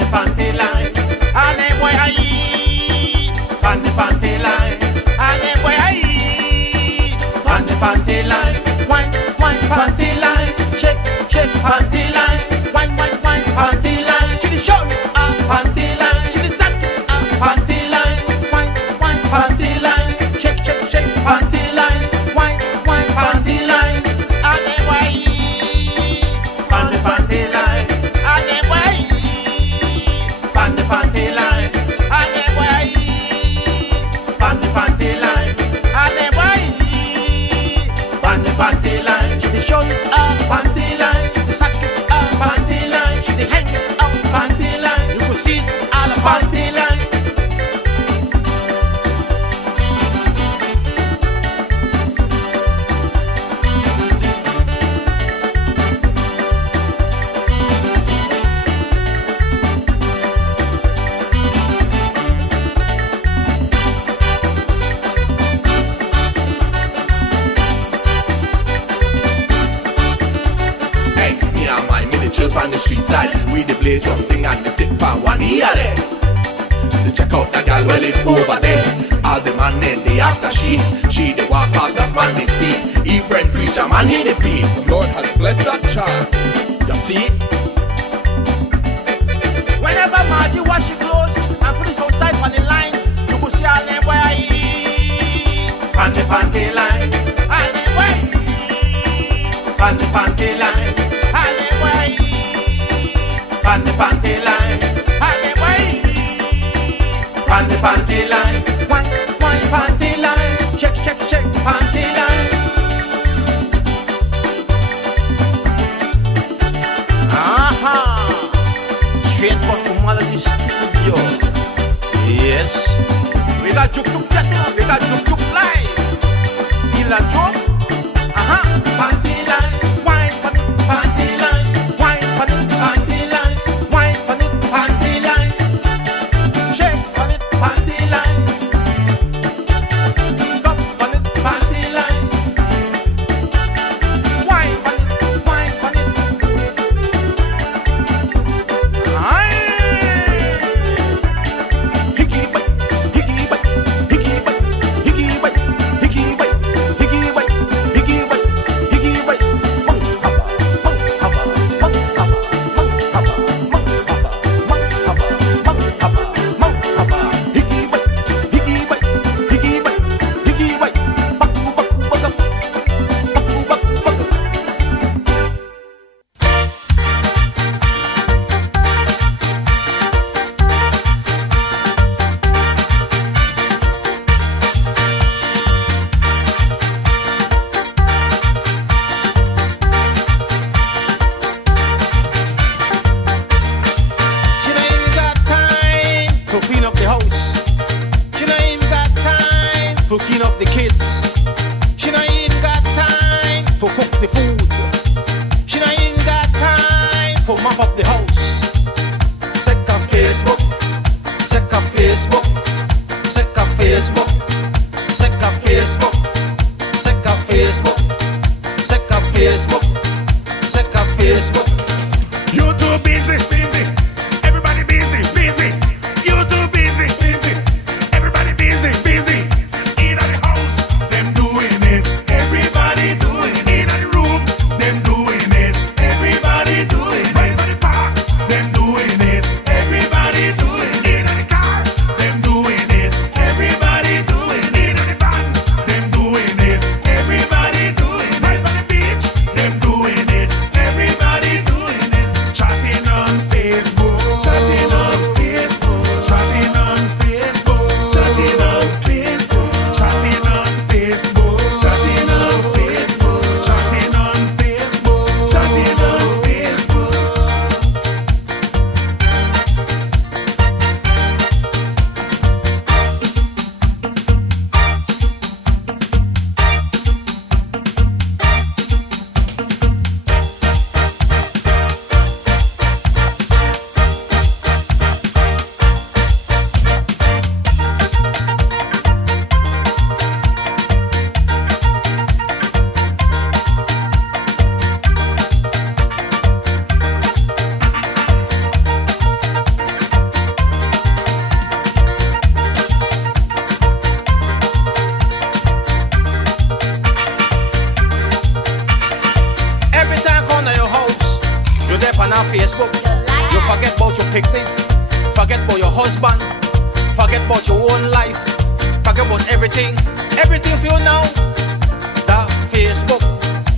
the panty line. And them boy aye, on the panty line. And them boy aye, on the panty line. Wine, wine, panty line. Shake, shake, panty line. Wine, wine, wine, panty line. She the short, panty line. She the tight, panty line. Wine, wine, panty line. Shake, shake, shake, panty line. Wine, wine, panty line. And them boy on the panty line. And them boy on the panty line. And them boy on the panty line. And them boy on the panty line. She the short panty line. The socket panty line. She the hang panty line. You can see it on the panty line. Hey, me and my mini trip on the street side. We dey play something and we sip for 1 year there. They check out the gal well live over there. All the man then they after she dey walk past that man they see. He friend preacher man he dey pay. Lord has blessed that child. You see? Whenever Margie wash her clothes and put it outside on the line, you will see all them boy on the panty line. And them boy on the panty line. And them boy on the panty line. And them boy on the panty line. Wine, wine, panty line. Check, check, check, panty line. Aha! Straight from Commodity Studio. Yes. We got Juk Juk Ghetto, we got Juk Juk Live. Il a Juk. Aha! Panty line. Wine for the panty line. Wine for the panty line. Wine for the panty line. Shake for the panty line. Come for the panty line. Wine for the, wine for the. Hickey bite, hickey bite, hickey bite, hickey bite, hickey bite, hickey bite, picnic. Forget about your husband. Forget about your own life. Forget about everything. Everything for you now. That Facebook.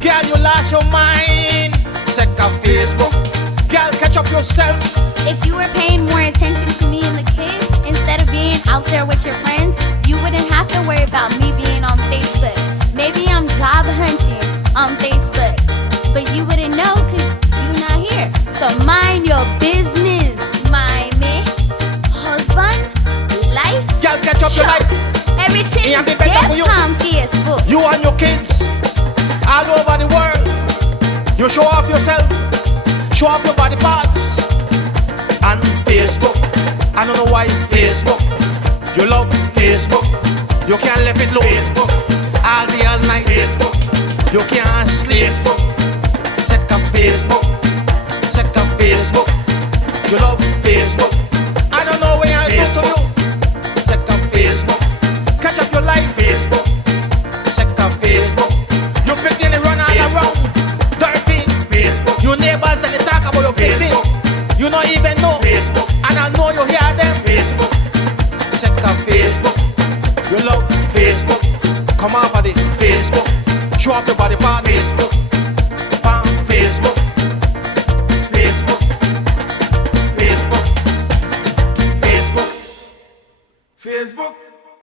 Girl, you lost your mind. Sekah Facebook. Girl, catch up yourself. If you were paying more attention to me and the kids instead of being out there with your friends, you wouldn't have to worry about me being on Facebook. Maybe I'm job hunting on Facebook, but you wouldn't know because you're not here. So mind your business, Mimié. Husband, life, Girl, catch up your life. everything Yeah, be better for you. on Facebook. You and your kids all over the world. You show off yourself. Show off your body parts. And Facebook. I don't know why Facebook. You love Facebook. You can't let it low. Facebook. All day all night. Facebook. You can't sleep. Facebook. Sekah Facebook. Sekah Facebook. You love Facebook. I don't know where I go to you. Sekah Facebook. Catch up your life. Facebook. Sekah Facebook. You picking it run all around. Dirty. Facebook. Your neighbors and they talk about your picking. You don't even know. Facebook. And I know you hear them. Facebook. Sekah Facebook. You love Facebook. Come off of it. Facebook. Show off your body parts.